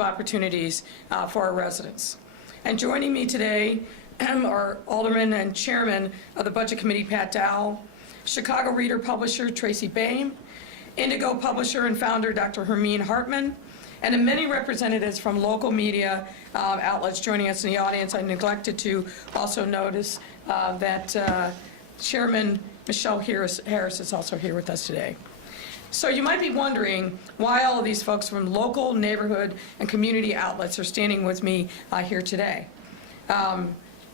opportunities for our residents. And joining me today are Alderman and Chairman of the Budget Committee, Pat Dowell, Chicago Reader publisher, Tracy Bain, Indigo publisher and founder, Dr. Hermine Hartman, and many representatives from local media outlets joining us in the audience. I neglected to also notice that Chairman Michelle Harris is also here with us today. So you might be wondering why all of these folks from local, neighborhood, and community outlets are standing with me here today.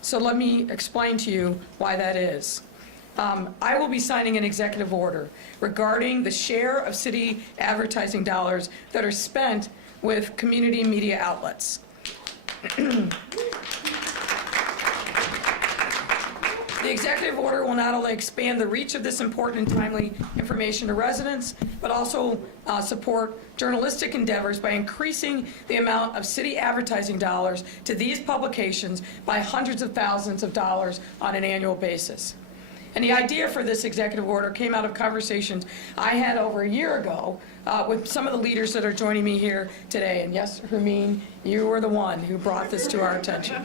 So let me explain to you why that is. I will be signing an executive order regarding the share of city advertising dollars that are spent with community media outlets. The executive order will not only expand the reach of this important and timely information to residents, but also support journalistic endeavors by increasing the amount of city advertising dollars to these publications by hundreds of thousands of dollars on an annual basis. And the idea for this executive order came out of conversations I had over a year ago with some of the leaders that are joining me here today. And yes, Hermine, you were the one who brought this to our attention.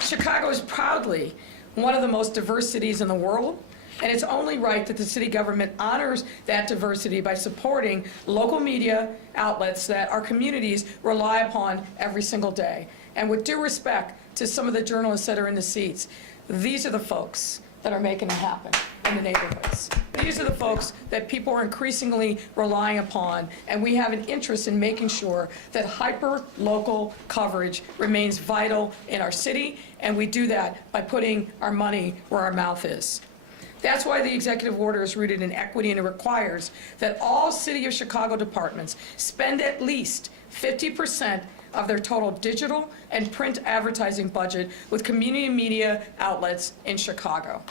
Chicago is proudly one of the most diverse cities in the world, and it's only right that the city government honors that diversity by supporting local media outlets that our communities rely upon every single day. And with due respect to some of the journalists that are in the seats, these are the folks that are making it happen in the neighborhoods. These are the folks that people are increasingly relying upon, and we have an interest in making sure that hyper-local coverage remains vital in our city, and we do that by putting our money where our mouth is. That's why the executive order is rooted in equity, and it requires that all City of Chicago departments spend at least 50% of their total digital and print advertising budget with community media outlets in Chicago.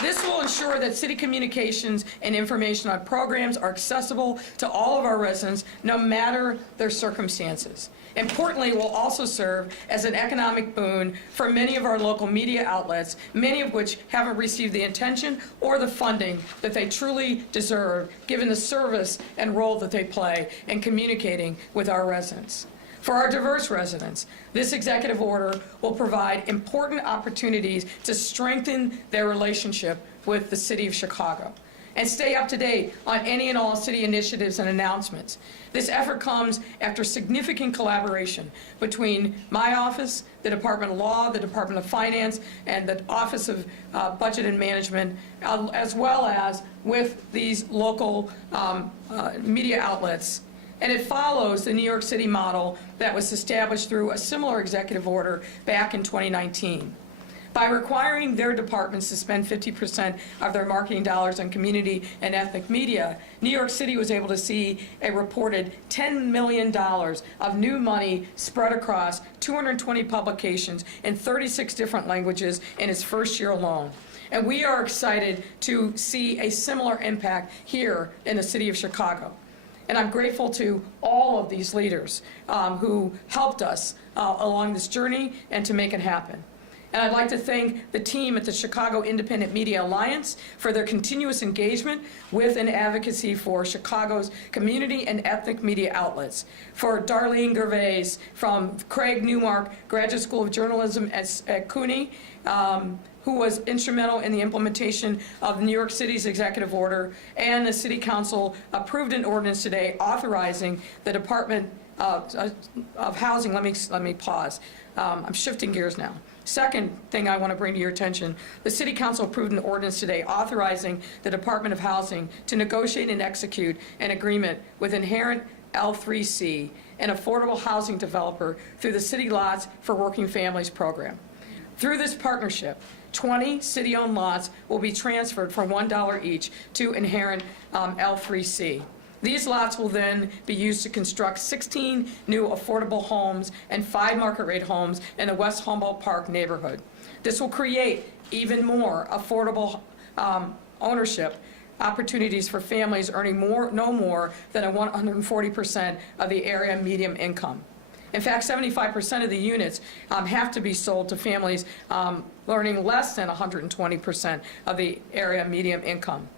This will ensure that city communications and information on programs are accessible to all of our residents, no matter their circumstances. Importantly, it will also serve as an economic boon for many of our local media outlets, many of which haven't received the attention or the funding that they truly deserve, given the service and role that they play in communicating with our residents. For our diverse residents, this executive order will provide important opportunities to strengthen their relationship with the City of Chicago and stay up to date on any and all city initiatives and announcements. This effort comes after significant collaboration between my office, the Department of Law, the Department of Finance, and the Office of Budget and Management, as well as with these local media outlets. And it follows the New York City model that was established through a similar executive order back in 2019. By requiring their departments to spend 50% of their marketing dollars on community and ethnic media, New York City was able to see a reported $10 million of new money spread across 220 publications in 36 different languages in its first year alone. And we are excited to see a similar impact here in the City of Chicago. And I'm grateful to all of these leaders who helped us along this journey and to make it happen. And I'd like to thank the team at the Chicago Independent Media Alliance for their continuous engagement with and advocacy for Chicago's community and ethnic media outlets. For Darlene Gervais from Craig Newmark Graduate School of Journalism at CUNY, who was instrumental in the implementation of New York City's executive order, and the City Council approved an ordinance today authorizing the Department of Housing. Let me pause. I'm shifting gears now. Second thing I want to bring to your attention, the City Council approved an ordinance today authorizing the Department of Housing to negotiate and execute an agreement with Inherent L3C, an affordable housing developer, through the City Lots for Working Families program. Through this partnership, 20 city-owned lots will be transferred for $1 each to Inherent L3C. These lots will then be used to construct 16 new affordable homes and 5 market-rate homes in the West Humboldt Park neighborhood. This will create even more affordable ownership opportunities for families earning no more than 140% of the area median income. In fact, 75% of the units have to be sold to families earning less than 120% of the area median income.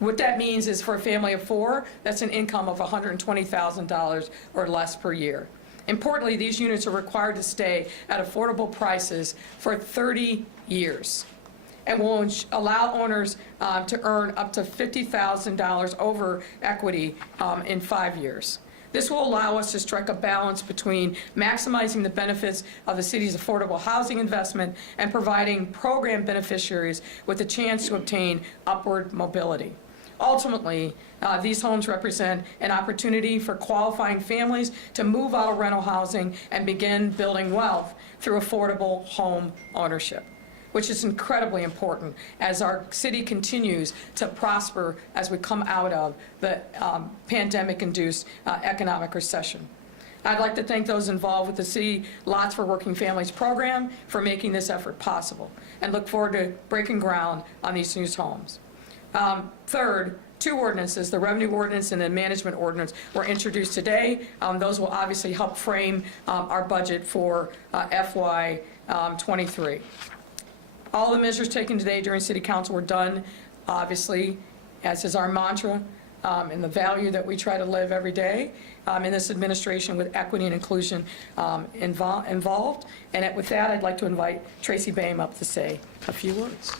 What that means is for a family of 4, that's an income of $120,000 or less per year. Importantly, these units are required to stay at affordable prices for 30 years and will allow owners to earn up to $50,000 over equity in 5 years. This will allow us to strike a balance between maximizing the benefits of the city's affordable housing investment and providing program beneficiaries with a chance to obtain upward mobility. Ultimately, these homes represent an opportunity for qualifying families to move out of rental housing and begin building wealth through affordable home ownership, which is incredibly important as our city continues to prosper as we come out of the pandemic-induced economic recession. I'd like to thank those involved with the City Lots for Working Families program for making this effort possible and look forward to breaking ground on these new homes. Third, 2 ordinances, the revenue ordinance and the management ordinance, were introduced today. Those will obviously help frame our budget for FY '23. All the measures taken today during City Council were done, obviously, as is our mantra, and the value that we try to live every day in this administration with equity and inclusion involved. And with that, I'd like to invite Tracy Boehm up to say a few words.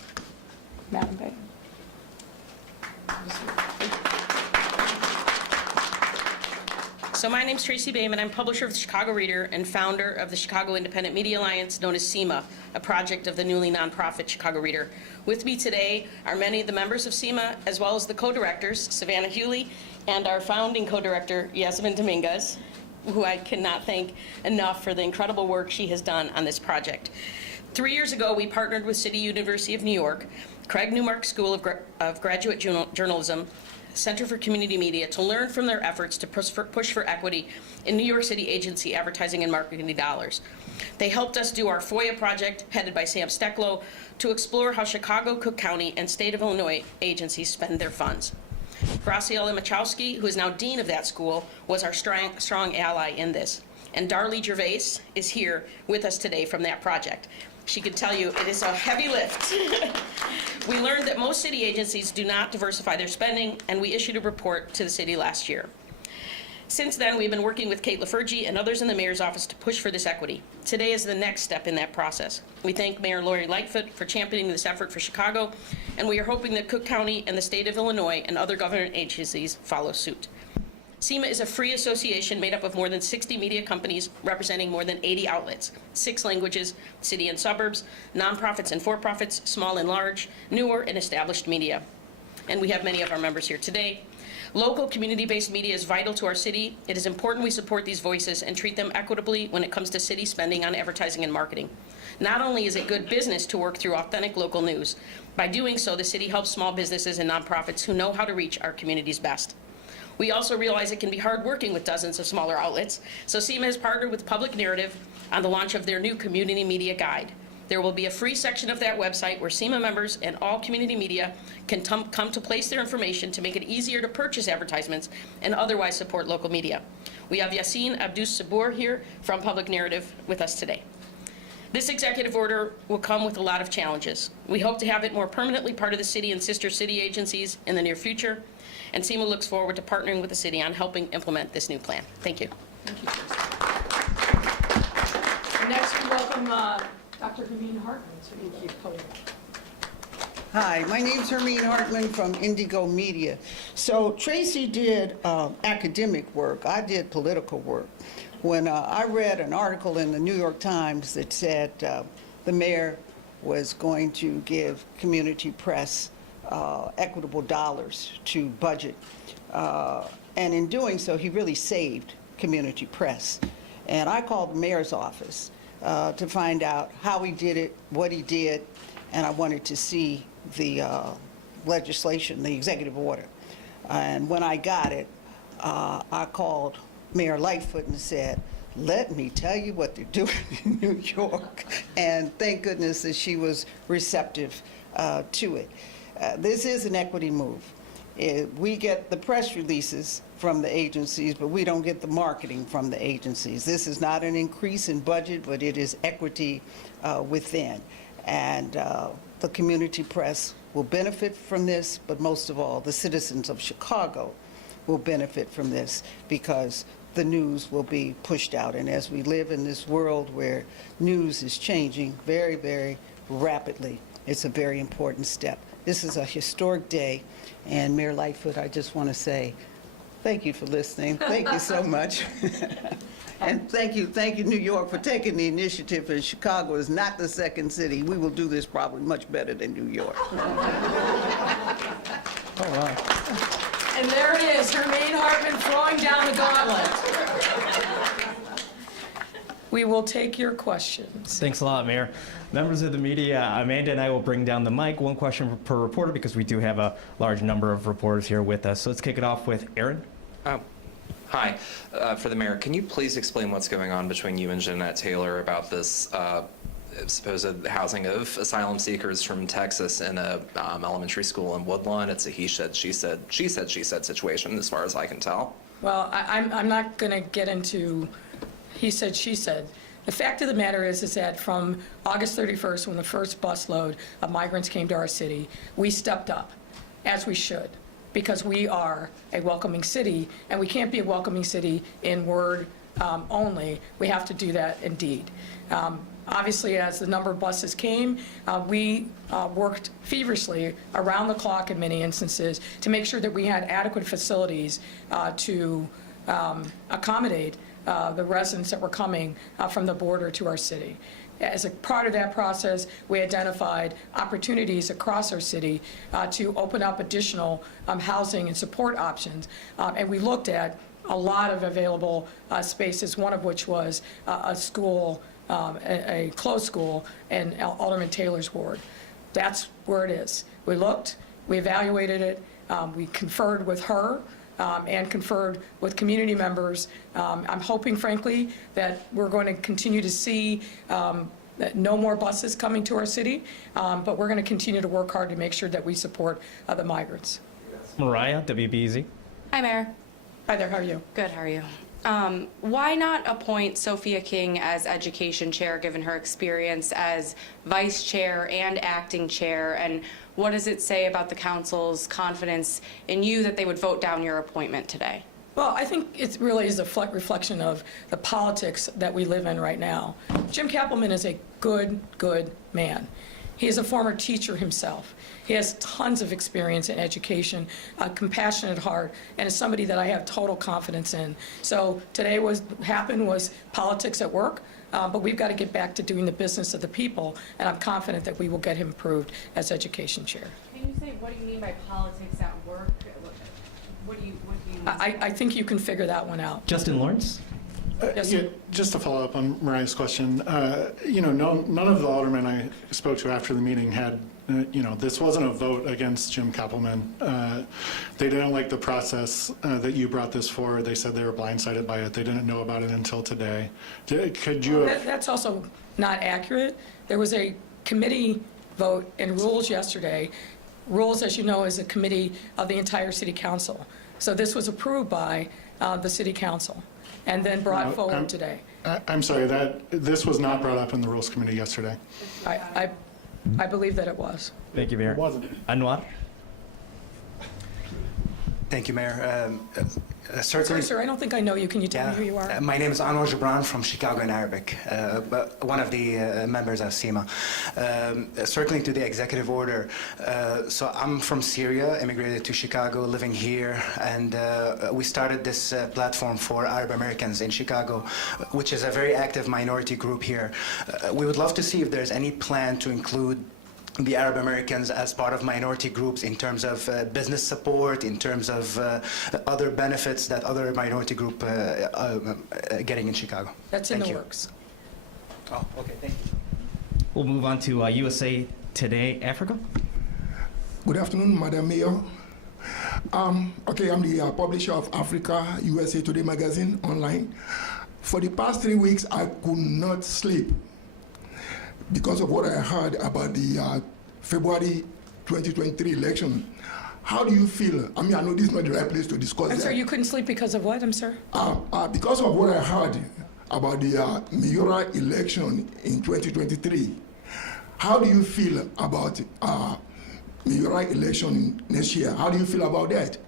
Madam Boehm. So my name's Tracy Boehm, and I'm publisher of the Chicago Reader and founder of the Chicago Independent Media Alliance, known as SEMA, a project of the newly nonprofit Chicago Reader. With me today are many of the members of SEMA, as well as the co-directors, Savannah Hewley, and our founding co-director, Yasmin Dominguez, who I cannot thank enough for the incredible work she has done on this project. 3 years ago, we partnered with City University of New York, Craig Newmark School of Graduate Journalism, Center for Community Media, to learn from their efforts to push for equity in New York City agency advertising and marketing dollars. They helped us do our FOIA project, headed by Sam Stecklow, to explore how Chicago, Cook County, and State of Illinois agencies spend their funds. Graciela Machowski, who is now dean of that school, was our strong ally in this. And Darlie Gervais is here with us today from that project. She can tell you it is a heavy lift. We learned that most city agencies do not diversify their spending, and we issued a report to the city last year. Since then, we've been working with Kate LaFergie and others in the mayor's office to push for this equity. Today is the next step in that process. We thank Mayor Lori Lightfoot for championing this effort for Chicago, and we are hoping that Cook County and the state of Illinois and other government agencies follow suit. SEMA is a free association made up of more than 60 media companies representing more than 80 outlets, 6 languages, city and suburbs, nonprofits and for-profits, small and large, newer and established media. And we have many of our members here today. Local community-based media is vital to our city. It is important we support these voices and treat them equitably when it comes to city spending on advertising and marketing. Not only is it good business to work through authentic local news, by doing so, the city helps small businesses and nonprofits who know how to reach our communities best. We also realize it can be hard working with dozens of smaller outlets, so SEMA has partnered with Public Narrative on the launch of their new Community Media Guide. There will be a free section of that website where SEMA members and all community media can come to place their information to make it easier to purchase advertisements and otherwise support local media. We have Yassine Abdus-Sabur here from Public Narrative with us today. This executive order will come with a lot of challenges. We hope to have it more permanently part of the city and sister city agencies in the near future, and SEMA looks forward to partnering with the city on helping implement this new plan. Thank you. Thank you, Tracy. Next, we welcome Dr. Hermine Hartman to the podium. Hi, my name's Hermine Hartman from Indigo Media. So Tracy did academic work. I did political work. When I read an article in the New York Times that said the mayor was going to give community press equitable dollars to budget, and in doing so, he really saved community press. And I called the mayor's office to find out how he did it, what he did, and I wanted to see the legislation, the executive order. And when I got it, I called Mayor Lightfoot and said, let me tell you what they're doing in New York. And thank goodness that she was receptive to it. This is an equity move. We get the press releases from the agencies, but we don't get the marketing from the agencies. This is not an increase in budget, but it is equity within. And the community press will benefit from this, but most of all, the citizens of Chicago will benefit from this because the news will be pushed out. And as we live in this world where news is changing very, very rapidly, it's a very important step. This is a historic day, and Mayor Lightfoot, I just want to say thank you for listening. Thank you so much. And thank you, New York, for taking the initiative. And Chicago is not the second city. We will do this probably much better than New York. Oh, wow. And there it is, Hermine Hartman throwing down the gauntlet. We will take your questions. Thanks a lot, Mayor. Members of the media, Amanda and I will bring down the mic, one question per reporter, because we do have a large number of reporters here with us. So let's kick it off with Aaron. Hi. For the mayor, can you please explain what's going on between you and Jeanette Taylor about this supposed housing of asylum seekers from Texas in a elementary school in Woodlawn? It's a he said, she said situation, as far as I can tell. Well, I'm not going to get into he said, she said. The fact of the matter is that from August 31st, when the first busload of migrants came to our city, we stepped up, as we should, because we are a welcoming city, and we can't be a welcoming city in word only. We have to do that in deed. Obviously, as the number of buses came, we worked feverishly around the clock in many instances to make sure that we had adequate facilities to accommodate the residents that were coming from the border to our city. As a part of that process, we identified opportunities across our city to open up additional housing and support options. And we looked at a lot of available spaces, one of which was a school, a closed school in Alderman Taylor's ward. That's where it is. We looked, we evaluated it, we conferred with her, and conferred with community members. I'm hoping, frankly, that we're going to continue to see no more buses coming to our city, but we're going to continue to work hard to make sure that we support the migrants. Mariah, WBEZ. Hi, Mayor. Hi there, how are you? Good, how are you? Why not appoint Sophia King as education chair, given her experience as vice chair and acting chair? And what does it say about the council's confidence in you that they would vote down your appointment today? Well, I think it really is a reflection of the politics that we live in right now. Jim Kappelman is a good man. He is a former teacher himself. He has tons of experience in education, a compassionate heart, and is somebody that I have total confidence in. So today was politics at work, but we've got to get back to doing the business of the people, and I'm confident that we will get him approved as education chair. Can you say, what do you mean by politics at work? What do you mean? I think you can figure that one out. Justin Lawrence. Yes, Yeah, just to follow up on Mariah's question, none of the aldermen I spoke to after the meeting had, this wasn't a vote against Jim Kappelman. They didn't like the process that you brought this forward. They said they were blindsided by it. They didn't know about it until today. Could you? That's also not accurate. There was a committee vote in Rules yesterday. Rules, as you know, is a committee of the entire city council. So this was approved by the city council and then brought forward today. I'm sorry, this was not brought up in the Rules Committee yesterday. I believe that it was. Thank you, Mayor. It wasn't. Anwar. Thank you, Mayor. Sorry, sir, I don't think I know you. Can you tell me who you are? My name is Anwar Jabran from Chicago in Arabic, but one of the members of SEMA. Circling to the executive order, so I'm from Syria, immigrated to Chicago, living here, and we started this platform for Arab Americans in Chicago, which is a very active minority group here. We would love to see if there's any plan to include the Arab Americans as part of minority groups in terms of business support, in terms of other benefits that other minority group getting in Chicago. That's in the works. Oh, okay, thank you. We'll move on to USA Today Africa. Good afternoon, Madam Mayor. I'm the publisher of Africa USA Today magazine online. For the past 3 weeks, I could not sleep because of what I heard about the February 2023 election. how do you feel? I mean, I know this is not the right place to discuss I'm that. sorry, you couldn't sleep because of what? I'm sorry? Because of what I heard about the mayoral election in 2023, how do you feel about mayoral election next year? How do you feel about that?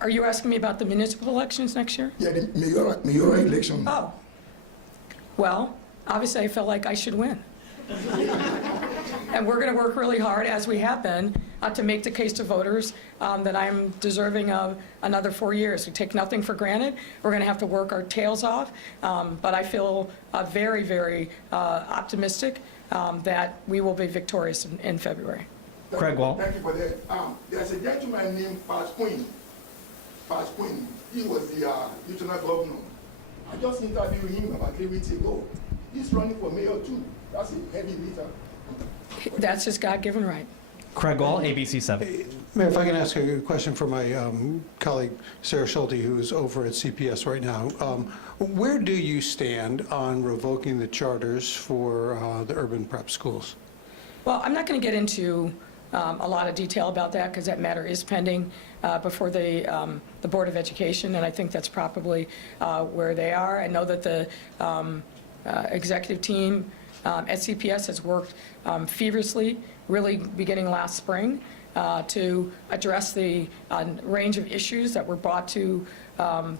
Are you asking me about the municipal elections next year? Yeah, the mayoral election. Oh. Well, obviously I felt like I should win. And we're going to work really hard, as we have been, to make the case to voters that I'm deserving of another 4 years. We take nothing for granted. We're going to have to work our tails off. But I feel very, very optimistic that we will be victorious in February. Craig Wall. Thank you for that. There's a gentleman named Pasquin. Pasquin. He was the lieutenant governor. I just interviewed him about 3 weeks ago. He's running for mayor too. That's a heavy hitter. That's his God-given right. Craig Wall, ABC 7. Mayor, if I can ask a question for my colleague Sarah Schulte, who's over at CPS right now. Where do you stand on revoking the charters for the urban prep schools? Well, I'm not going to get into a lot of detail about that because that matter is pending before the Board of Education, and I think that's probably where they are. I know that the executive team at CPS has worked feverishly, really beginning last spring, to address the range of issues that were brought to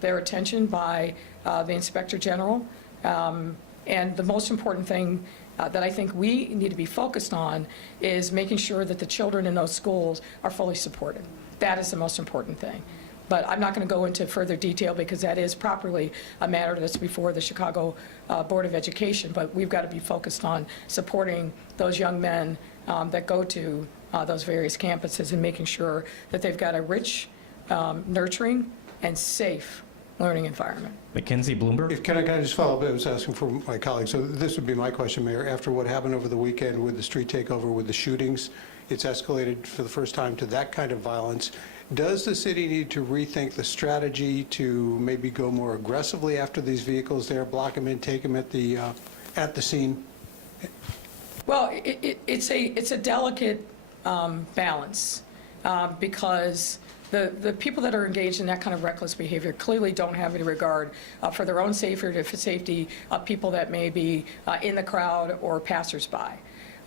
their attention by the Inspector General. And the most important thing that I think we need to be focused on is making sure that the children in those schools are fully supported. That is the most important thing. But I'm not going to go into further detail because that is properly a matter that's before the Chicago Board of Education. But we've got to be focused on supporting those young men that go to those various campuses and making sure that they've got a rich, nurturing, and safe learning environment. Mackenzie Bloomberg. Can I just follow up? I was asking for my colleague. So this would be my question, Mayor. After what happened over the weekend with the street takeover, with the shootings, it's escalated for the first time to that kind of violence. Does the city need to rethink the strategy to maybe go more aggressively after these vehicles there, block them in, take them at the scene? Well, it's a delicate balance because the people that are engaged in that kind of reckless behavior clearly don't have any regard for their own safety or for safety of people that may be in the crowd or passersby.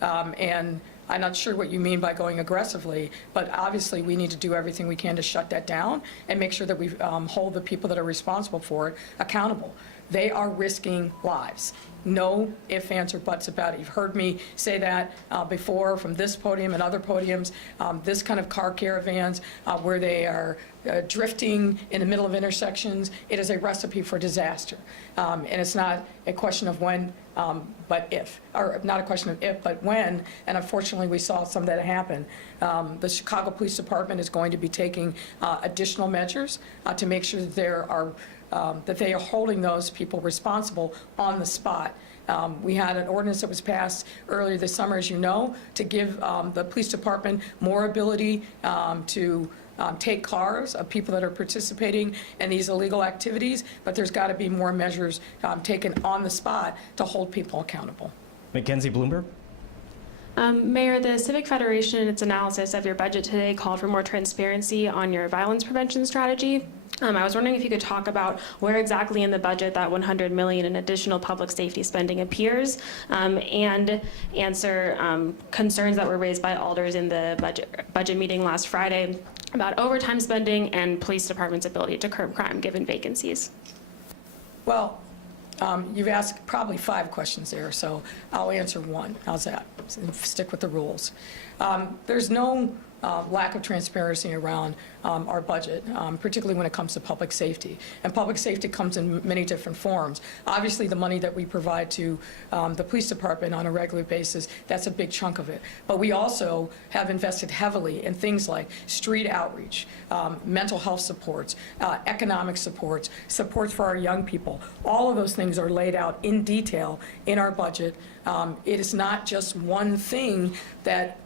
And I'm not sure what you mean by going aggressively, but obviously we need to do everything we can to shut that down and make sure that we hold the people that are responsible for it accountable. They are risking lives. No ifs, ands, or buts about it. You've heard me say that before from this podium and other podiums. This kind of car caravans where they are drifting in the middle of intersections, it is a recipe for disaster. And it's not a question of when, but if, or not a question of if, but when, and unfortunately we saw some of that happen. The Chicago Police Department is going to be taking additional measures to make sure that they are holding those people responsible on the spot. We had an ordinance that was passed earlier this summer, as you know, to give the police department more ability to take cars of people that are participating in these illegal activities, but there's got to be more measures taken on the spot to hold people accountable. Mackenzie Bloomberg. Mayor, the Civic Federation in its analysis of your budget today called for more transparency on your violence prevention strategy. I was wondering if you could talk about where exactly in the budget that $100 million in additional public safety spending appears, and answer concerns that were raised by alders in the budget meeting last Friday about overtime spending and police department's ability to curb crime given vacancies. Well, you've asked probably 5 questions there, so I'll answer 1. How's that? Stick with the rules. There's no lack of transparency around our budget, particularly when it comes to public safety. And public safety comes in many different forms. Obviously, the money that we provide to the police department on a regular basis, that's a big chunk of it. But we also have invested heavily in things like street outreach, mental health supports, economic supports, supports for our young people. All of those things are laid out in detail in our budget. It is not just one thing that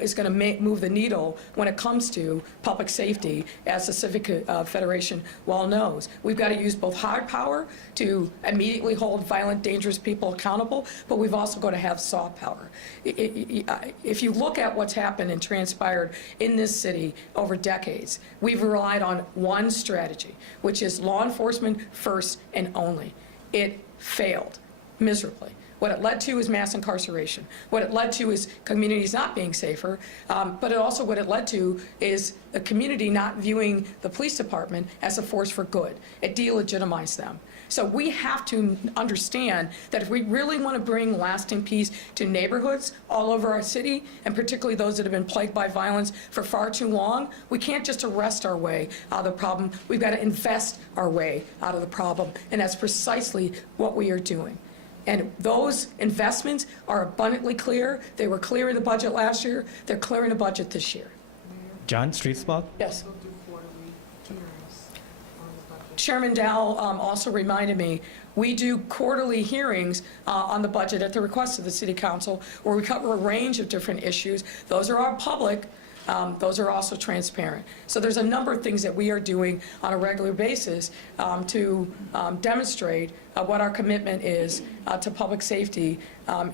is going to move the needle needle when it comes to public safety, as the Civic Federation well knows. We've got to use both hard power to immediately hold violent, dangerous people accountable, but we've also got to have soft power. If you look at what's happened and transpired in this city over decades, we've relied on one strategy, which is law enforcement first and only. It failed miserably. What it led to is mass incarceration. What it led to is communities not being safer, but what it led to is the community not viewing the police department as a force for good. It delegitimized them. So we have to understand that if we really want to bring lasting peace to neighborhoods all over our city, and particularly those that have been plagued by violence for far too long, we can't just arrest our way out of the problem. We've got to invest our way out of the problem, and that's precisely what we are doing. And those investments are abundantly clear. They were clear in the budget last year. They're clear in the budget this year. John, Streetsblog? Yes. Chairman Dow also reminded me, we do quarterly hearings on the budget at the request of the City Council, where we cover a range of different issues. Those are all public. Those are also transparent. So there's a number of things that we are doing on a regular basis to demonstrate what our commitment is to public safety.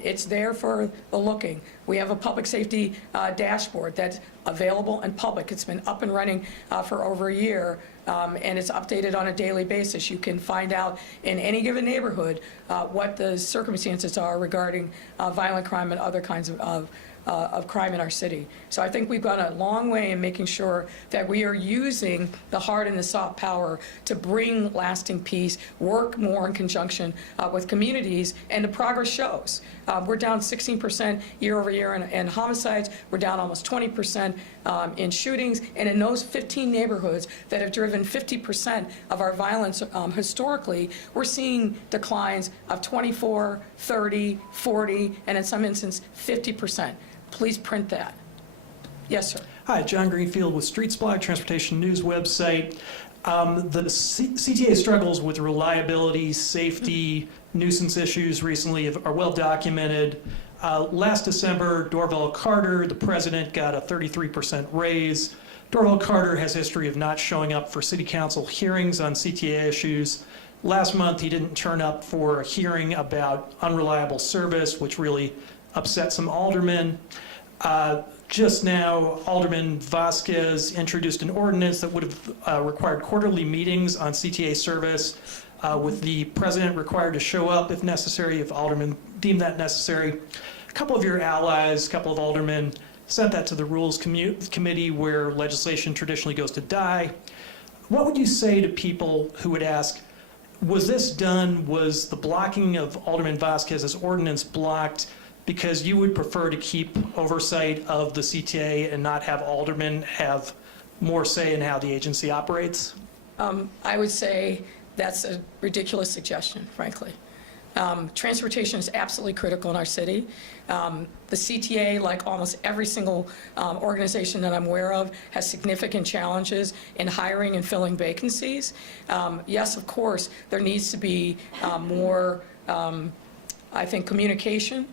It's there for the looking. We have a public safety dashboard that's available and public. It's been up and running for over a year, and it's updated on a daily basis. You can find out in any given neighborhood what the circumstances are regarding violent crime and other kinds of crime in our city. So I think we've gone a long way in making sure that we are using the hard and the soft power to bring lasting peace, work more in conjunction with communities, and the progress shows. We're down 16% year over year in homicides. We're down almost 20% in shootings. And in those 15 neighborhoods that have driven 50% of our violence historically, we're seeing declines of 24, 30, 40, and in some instances, 50%. Please print that. Yes, sir. Hi, John Greenfield with Streetsblog, Transportation News website. The CTA struggles with reliability, safety, nuisance issues recently are well documented. Last December, Dorval Carter, the president, got a 33% raise. Dorval Carter has a history of not showing up for city council hearings on CTA issues. Last month, he didn't turn up for a hearing about unreliable service, which really upset some aldermen. Just now, Alderman Vasquez introduced an ordinance that would have required quarterly meetings on CTA service, with the president required to show up if necessary, if aldermen deem that necessary. A couple of your allies, a couple of aldermen, sent that to the Rules Committee, where legislation traditionally goes to die. What would you say to people who would ask, was this done, was the blocking of Alderman Vasquez's ordinance blocked because you would prefer to keep oversight of the CTA and not have aldermen have more say in how the agency operates? I would say that's a ridiculous suggestion, frankly. Transportation is absolutely critical in our city. The CTA, like almost every single organization that I'm aware of, has significant challenges in hiring and filling vacancies. Yes, of course, there needs to be more, I think, communication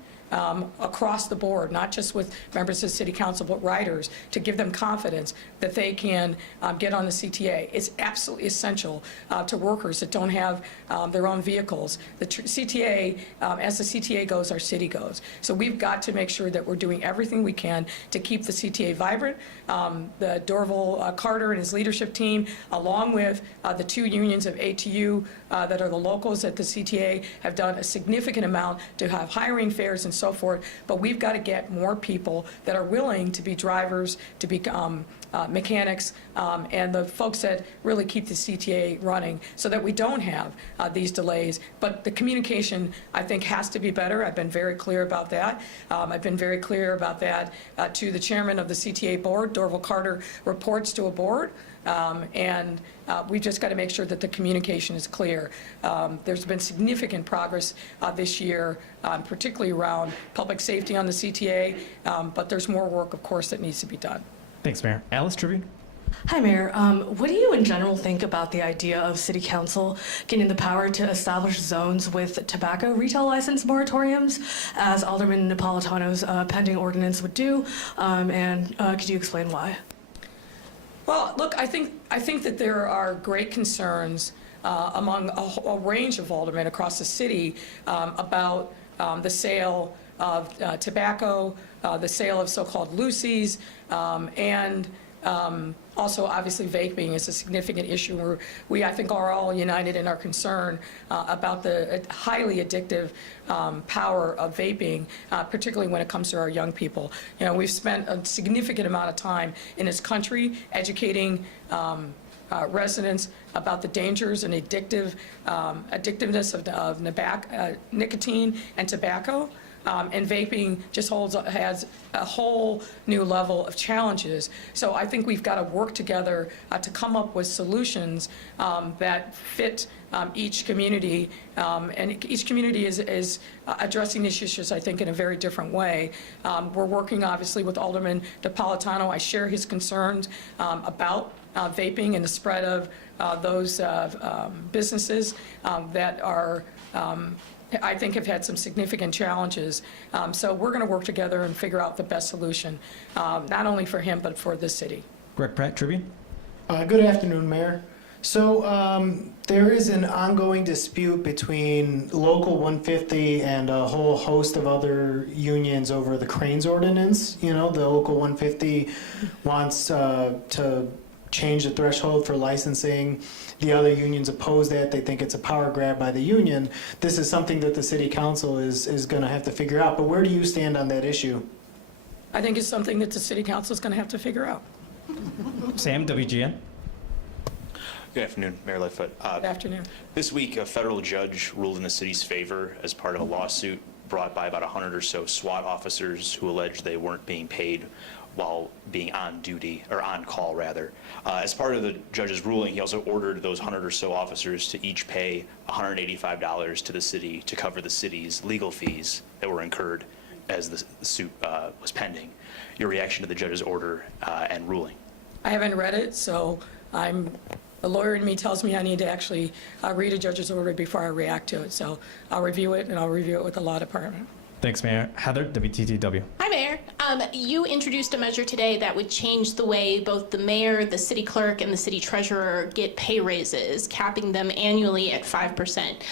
across the board, not just with members of the City Council, but riders, to give them confidence that they can get on the CTA. It's absolutely essential to workers that don't have their own vehicles. The CTA, as the CTA goes, our city goes. So we've got to make sure that we're doing everything we can to keep the CTA vibrant. The Dorval Carter and his leadership team, along with the two unions of ATU that are the locals at the CTA, have done a significant amount to have hiring fairs and so forth, but we've got to get more people that are willing to be drivers, to become mechanics, and the folks that really keep the CTA running so that we don't have these delays. But the communication, I think, has to be better. I've been very clear about that. I've been very clear about that to the chairman of the CTA board. Dorval Carter reports to a board, and we've just got to make sure that the communication is clear. There's been significant progress this year, particularly around public safety on the CTA, but there's more work, of course, that needs to be done. Thanks, Mayor. Alice, Tribune? Hi, Mayor. What do you in general think about the idea of City Council getting the power to establish zones with tobacco retail license moratoriums, as Alderman Napolitano's pending ordinance would do? And could you explain why? Well, look, I think that there are great concerns among a range of aldermen across the city about the sale of tobacco, the sale of so-called loosies, and also, obviously, vaping is a significant issue where we, I think, are all united in our concern about the highly addictive power of vaping, particularly when it comes to our young people. You know, we've spent a significant amount of time in this country educating residents about the dangers and addictiveness of nicotine and tobacco. And vaping just has a whole new level of challenges. So I think we've got to work together to come up with solutions that fit each community. And each community is addressing these issues, I think, in a very different way. We're working, obviously, with Alderman Napolitano. I share his concerns about vaping and the spread of those businesses that are I think have had some significant challenges. So we're going to work together and figure out the best solution, not only for him, but for the city. Greg Pratt, Tribune. Good afternoon, Mayor. So there is an ongoing dispute between Local 150 and a whole host of other unions over the Cranes ordinance. You know, the Local 150 wants to change the threshold for licensing. The other unions oppose that. They think it's a power grab by the union. This is something that the City Council is going to have to figure out. But where do you stand on that issue? I think it's something that the City Council is going to have to figure out. Sam, WGN. Good afternoon, Mayor Lightfoot. Good afternoon. This week, a federal judge ruled in the city's favor as part of a lawsuit brought by about 100 or so SWAT officers who alleged they weren't being paid while being on duty, or on call rather. As part of the judge's ruling, he also ordered those 100 or so officers to each pay $185 to the city to cover the city's legal fees that were incurred as the suit was pending. Your reaction to the judge's order and ruling? I haven't read it, so the lawyer in me tells me I need to actually read a judge's order before I react to it. So I'll review it, and I'll review it with the law department. Thanks, Mayor. Heather, WTTW. Hi, Mayor. You introduced a measure today that would change the way both the mayor, the city clerk, and the city treasurer get pay raises, capping them annually at 5%.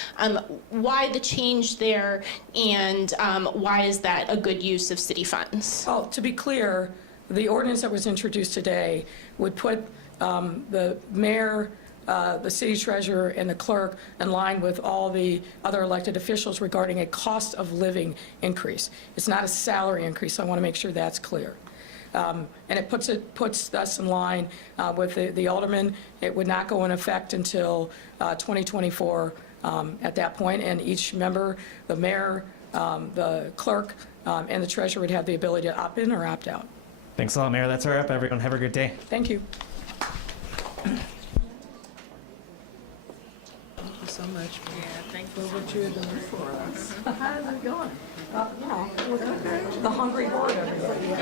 Why the change there, and why is that a good use of city funds? Well, to be clear, the ordinance that was introduced today would put the mayor, the city treasurer, and the clerk in line with all the other elected officials regarding a cost of living increase. It's not a salary increase, so I want to make sure that's clear. And it puts us in line with the aldermen. It would not go in effect until 2024 at that point, and each member, the mayor, the clerk, and the treasurer would have the ability to opt in or opt out. Thanks a lot, Mayor. That's our wrap, everyone. Have a good day. Thank you. So much for what you're doing for us. How's it going? You know, the hungry horde everybody.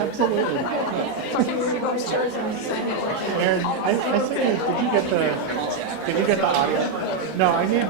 Absolutely. You go upstairs and sing. Aaron, I said, did you get the audio? No, I need.